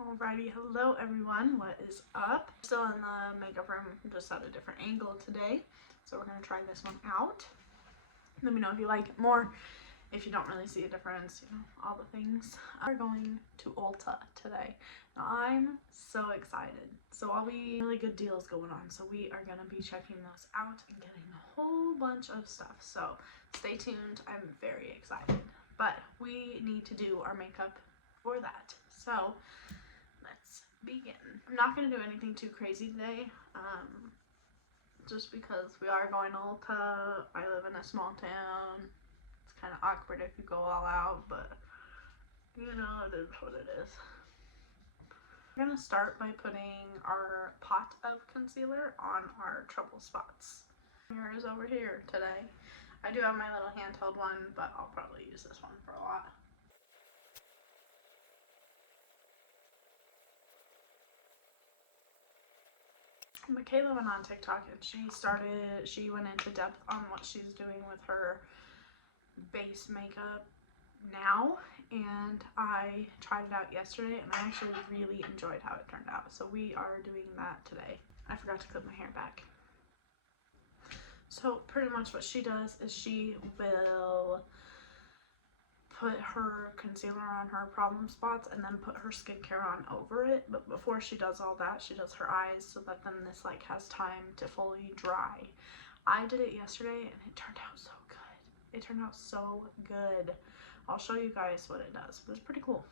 Alrighty, hello everyone, what is up? Still in the makeup room, just at a different angle today. So we're going to try this one out. Let me know if you like it more, if you don't really see a difference, you know, all the things. We're going to Ulta today. Now, I'm so excited. So I'll be really good deals going on. So we are going to be checking those out and getting a whole bunch of stuff. So stay tuned, I'm very excited. But we need to do our makeup for that. So let's begin. I'm not going to do anything too crazy today, just because we are going to Ulta. I live in a small town. It's kind of awkward if you go all out, but you know, it is what it is. We're going to start by putting our pot of concealer on our trouble spots. Here is over here today. I do have my little handheld one, but I'll probably use this one for a lot. Michaela went on TikTok and she went into depth on what she's doing with her base makeup now, and I tried it out yesterday and I actually really enjoyed how it turned out. So we are doing that today. I forgot to clip my hair back. So pretty much what she does is she will put her concealer on her problem spots and then put her skincare on over it. But before she does all that, she does her eyes so that then this like has time to fully dry. I did it yesterday and it turned out so good. It turned out so good. I'll show you guys what it does, but it's pretty cool.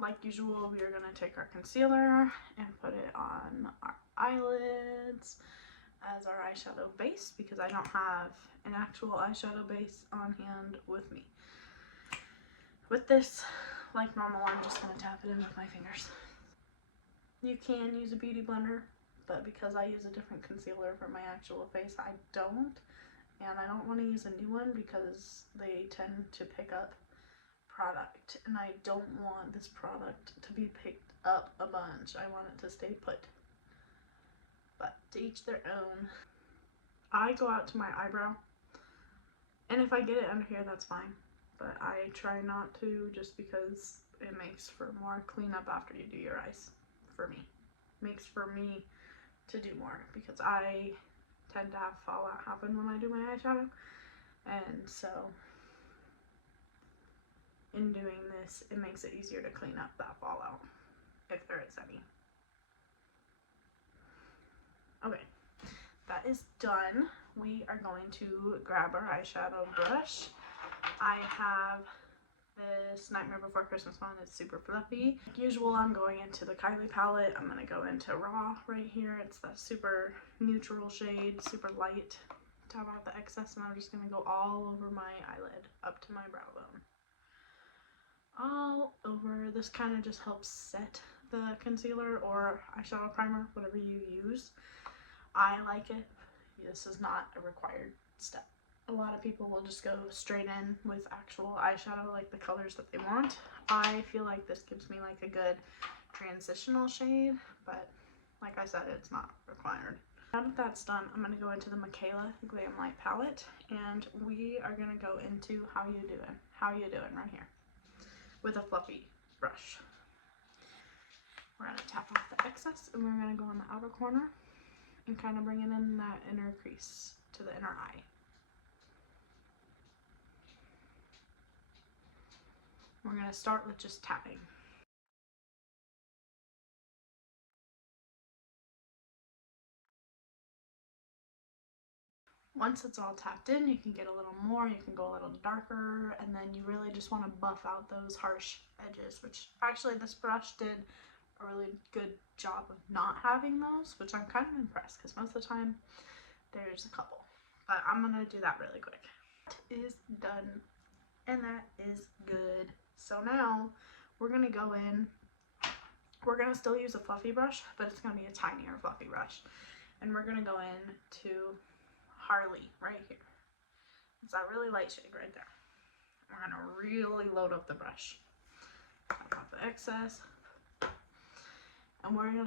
Like usual, we are going to take our concealer and put it on our eyelids as our eyeshadow base, because I don't have an actual eyeshadow base on hand with me. With this, like normal, I'm just going to tap it in with my fingers. You can use a beauty blender, but because I use a different concealer for my actual face, I don't. And I don't want to use a new one because they tend to pick up product, and I don't want this product to be picked up a bunch. I want it to stay put. But to each their own. I go out to my eyebrow, and if I get it under here, that's fine. But I try not to, just because it makes for more cleanup after you do your eyes. For me, makes for me to do more, because I tend to have fallout happen when I do my eyeshadow, and so in doing this, it makes it easier to clean up that fallout, if there is any. Okay, that is done. We are going to grab our eyeshadow brush. I have this Nightmare Before Christmas one. It's super fluffy. Like usual, I'm going into the Kylie palette. I'm going to go into Raw right here. It's that super neutral shade, super light. Tap out the excess, and I'm just going to go all over my eyelid, up to my brow bone. All over. This kind of just helps set the concealer or eyeshadow primer, whatever you use. I like it. This is not a required step. A lot of people will just go straight in with actual eyeshadow, like the colors that they want. I feel like this gives me like a good transitional shade, but like I said, it's not required. Now that that's done, I'm going to go into the Michaela Glam Light palette, and we are going to go into How You Doing right here with a fluffy brush. We're going to tap off the excess, and we're going to go in the outer corner and kind of bring it in that inner crease to the inner eye. We're going to start with just tapping. Once it's all tapped in, you can get a little more, you can go a little darker, and then you really just want to buff out those harsh edges, which actually this brush did a really good job of not having those, which I'm kind of impressed, because most of the time there's a couple. But I'm going to do that really quick. That is done, and that is good. So now we're going to go in. We're going to still use a fluffy brush, but it's going to be a tinier fluffy brush. And we're going to go in to Harley right here. It's that really light shade right there. We're going to really load up the brush. Tap off the excess. And we're going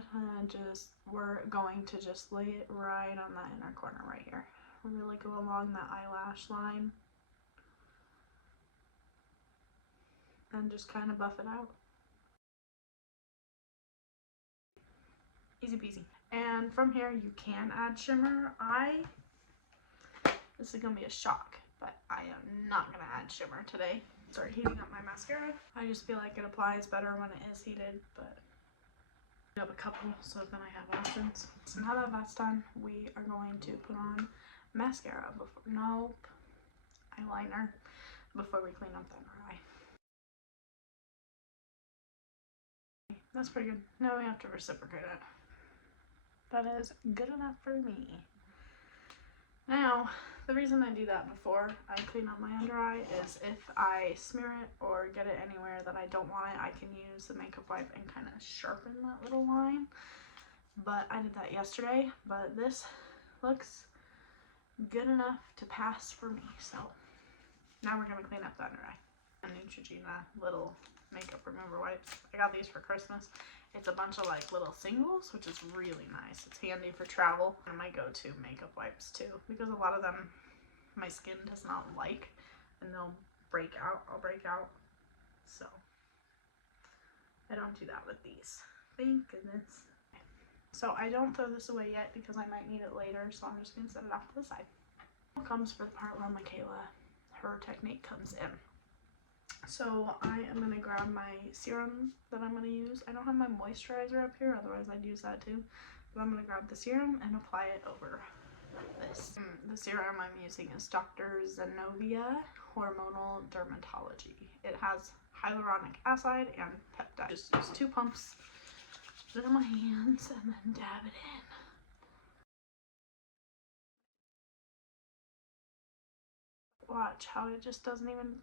to just lay it right on that inner corner right here. Really go along that eyelash line. and just kind of buff it out. Easy peasy. And from here you can add shimmer. This is gonna be a shock, but I am not gonna add shimmer today. Start heating up my mascara. I just feel like it applies better when it is heated, but I have a couple, so then I have options. So now that that's done, we are going to put on mascara eyeliner before we clean up the under eye. That's pretty good. Now we have to reciprocate it. That is good enough for me. Now, the reason I do that before I clean up my under eye is if I smear it or get it anywhere that I don't want it, I can use the makeup wipe and kind of sharpen that little line. But I did that yesterday, but this looks good enough to pass for me. So now we're gonna clean up the under eye. A Neutrogena little makeup remover wipes. I got these for Christmas. It's a bunch of like little singles, which is really nice. It's handy for travel. And my go-to makeup wipes too, because a lot of them my skin does not like and they'll break out. I'll break out. So I don't do that with these. Thank goodness. So I don't throw this away yet because I might need it later, so I'm just gonna set it off to the side. Now comes for the part where her technique comes in. So I am going to grab my serum that I'm going to use. I don't have my moisturizer up here, otherwise I'd use that too. But I'm going to grab the serum and apply it over this. The serum I'm using is Dr. Zenobia Hormonal Dermatology. It has hyaluronic acid and peptide. Just use 2 pumps, put it in my hands, and then dab it in. Watch how it just doesn't even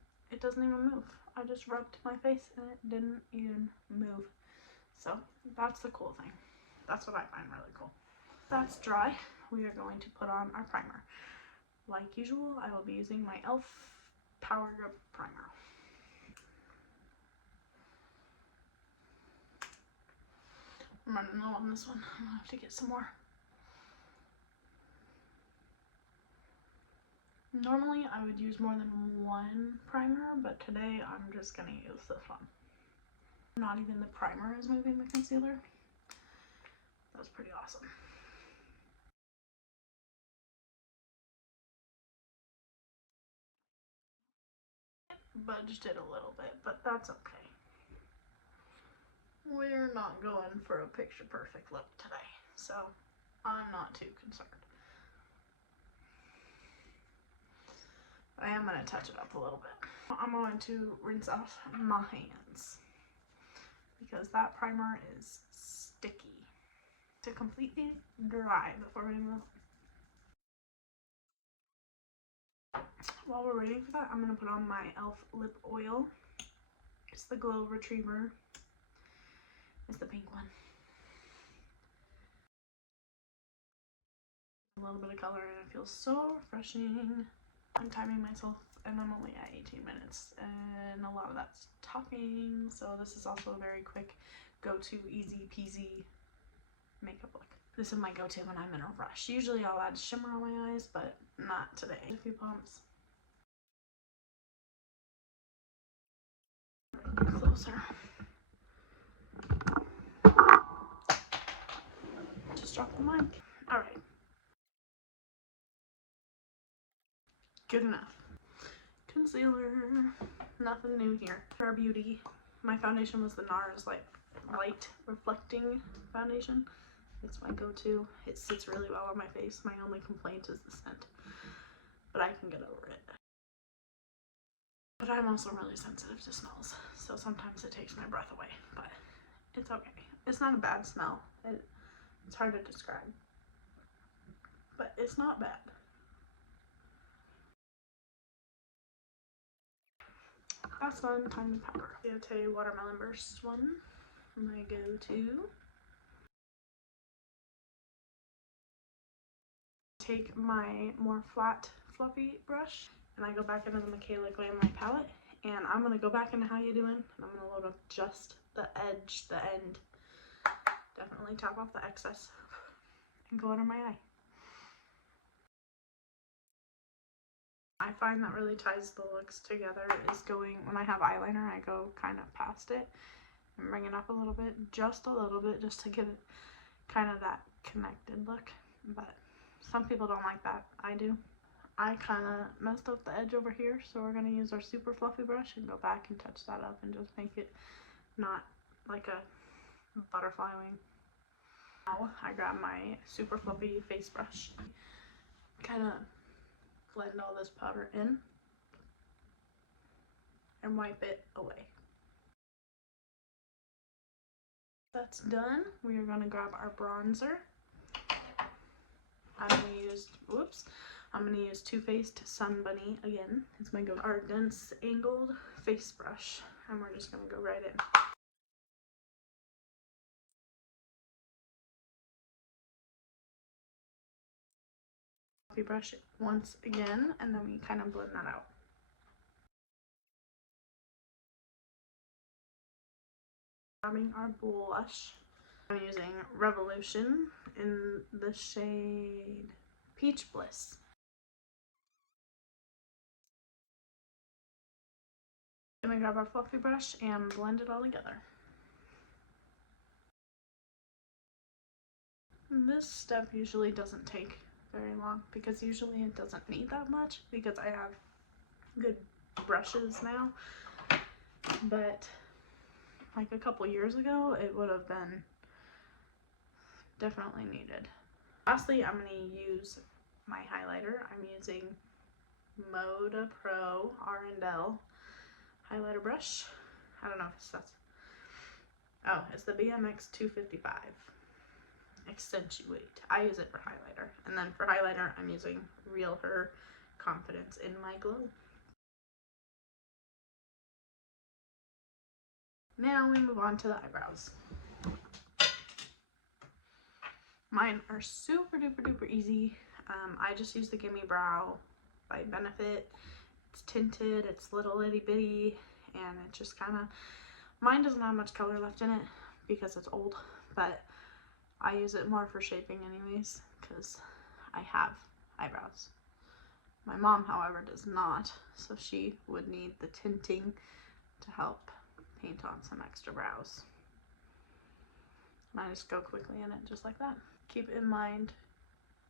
move. I just rubbed my face and it didn't even move. So that's the cool thing. That's what I find really cool. That's dry. We are going to put on our primer. Like usual, I will be using my e.l.f. Power Grip Primer. I'm running low on this one. I'm gonna have to get some more. Normally I would use more than 1 primer, but today I'm just gonna use this one. Not even the primer is moving the concealer. That's pretty awesome. Budged it a little bit, but that's okay. We're not going for a picture perfect look today, so I'm not too concerned. I am going to touch it up a little bit. I'm going to rinse off my hands because that primer is sticky. To completely dry before we move. While we're waiting for that, I'm going to put on my e.l.f. lip oil. It's the Glow Retriever. It's the pink one. A little bit of color and it feels so refreshing. I'm timing myself and I'm only at 18 minutes and a lot of that's talking, so this is also a very quick go-to, easy peasy makeup look. This is my go-to when I'm in a rush. Usually I'll add shimmer on my eyes, but not today. A few pumps. Closer. Just drop the mic. Alright. Good enough. Concealer. Nothing new here. Our Beauty. My foundation was the NARS like light reflecting foundation. It's my go-to. It sits really well on my face. My only complaint is the scent, but I can get over it. But I'm also really sensitive to smells, so sometimes it takes my breath away, but it's okay. It's not a bad smell. It's hard to describe, but it's not bad. That's done. Time to powder. The Ulta Watermelon Burst one, my go-to. Take my more flat, fluffy brush, and I go back into the Michaela Glam Light palette, and I'm gonna go back into How You Doing, and I'm gonna load up just the edge, the end. Definitely tap off the excess, and go under my eye. I find that really ties the looks together is going, when I have eyeliner, I go kind of past it and bring it up a little bit, just to give it kind of that connected look. But some people don't like that. I do. I kind of messed up the edge over here, so we're going to use our super fluffy brush and go back and touch that up and just make it not like a butterfly wing. Now I grab my super fluffy face brush, kind of blend all this powder in and wipe it away. That's done. We are going to grab our bronzer. I'm going to use Too Faced Sun Bunny again. It's my go-to. Our dense angled face brush, and we're just going to go right in. We brush it once again, and then we kind of blend that out. Grabbing our blush, I'm using Revolution in the shade Peach Bliss. Then we grab our fluffy brush and blend it all together. And this step usually doesn't take very long because usually it doesn't need that much because I have good brushes now. But like a couple years ago, it would have been definitely needed. Lastly, I'm going to use my highlighter. I'm using Moda Pro R&L highlighter brush. I don't know if that's, oh, it's the BMX 255 Accentuate. I use it for highlighter, and then for highlighter I'm using Real Her Confidence in My Glow. Now we move on to the eyebrows. Mine are super duper easy. I just use the Gimme Brow by Benefit. It's tinted, it's little itty bitty, and it just kind of, mine doesn't have much color left in it because it's old, but I use it more for shaping anyways because I have eyebrows. My mom, however, does not, so she would need the tinting to help paint on some extra brows. And I just go quickly in it just like that. Keep in mind,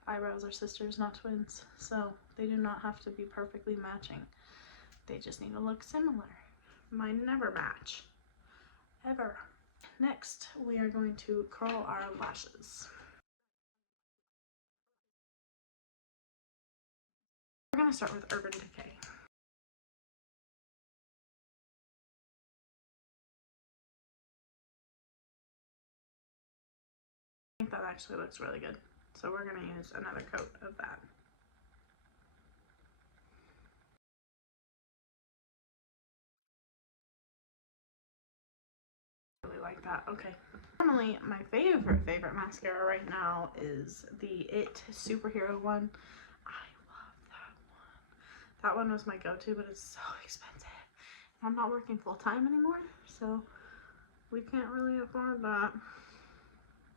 eyebrows are sisters, not twins, so they do not have to be perfectly matching. They just need to look similar. Mine never match, ever. Next, we are going to curl our lashes. We're going to start with Urban Decay. I think that actually looks really good, so we're going to use another coat of that. Really like that. Okay. Normally, my favorite mascara right now is the IT Superhero one. I love that one. That one was my go-to, but it's so expensive. I'm not working full-time anymore, so we can't really afford that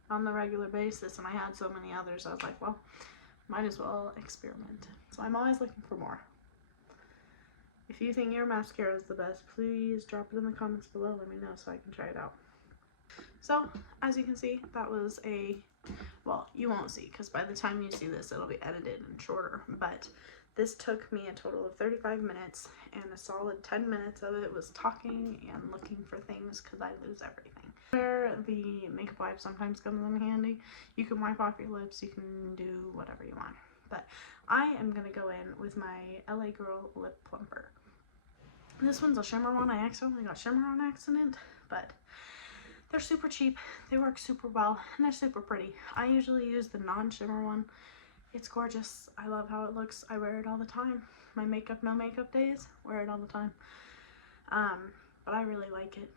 on the regular basis, and I had so many others, I was like, well, might as well experiment. So I'm always looking for more. If you think your mascara is the best, please drop it in the comments below. Let me know so I can try it out. So, as you can see, that was a, well, you won't see because by the time you see this, it'll be edited and shorter, but this took me a total of 35 minutes, and a solid 10 minutes of it was talking and looking for things because I lose everything. Where the makeup wipe sometimes comes in handy, you can wipe off your lips, you can do whatever you want. But I am going to go in with my LA Girl Lip Plumper. This one's a shimmer one. I accidentally got shimmer on accident, but they're super cheap, they work super well, and they're super pretty. I usually use the non-shimmer one. It's gorgeous. I love how it looks. I wear it all the time. My makeup, no makeup days, wear it all the time. But I really like it.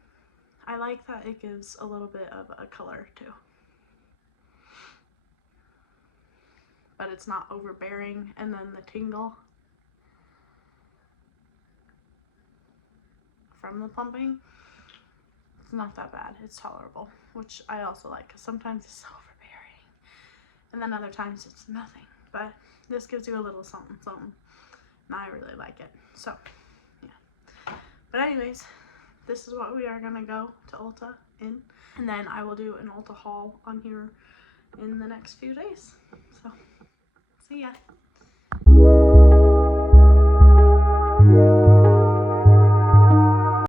I like that it gives a little bit of a color too. But it's not overbearing, and then the tingle from the plumping, it's not that bad. It's tolerable, which I also like because sometimes it's overbearing and then other times it's nothing. But this gives you a little something something, and I really like it. So, yeah. But anyways, this is what we are gonna go to Ulta in, and then I will do an Ulta haul on here in the next few days. So, see ya.